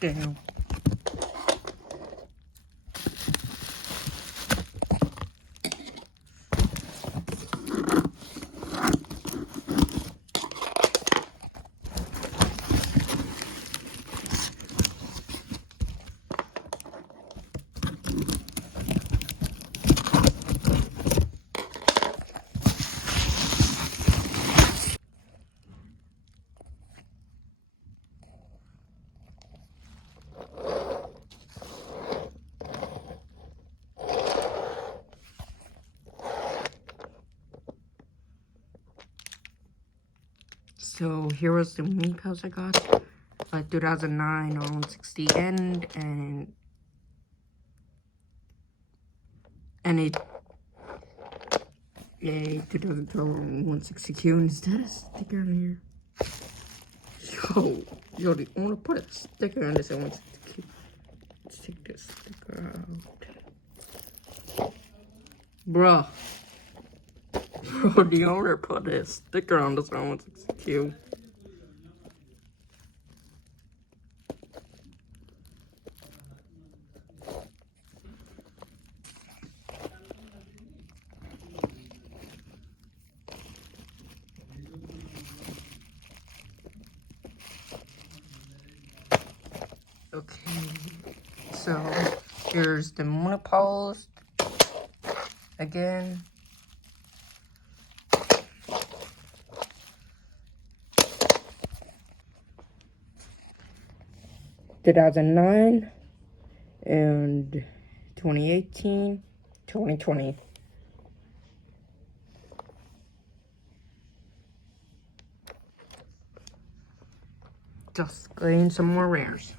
scale. So here was the Munipals I got. 2009 R160 N and a 2012 R160 Q. And is that a sticker on here? Yo, do you want to put a sticker on this R160 Q? Let's take this sticker out. Bruh. Bro, the owner put a sticker on this R160 Q. Okay, so here's the Munipals again. (2009) and 2018, 2020. Just getting some more rares.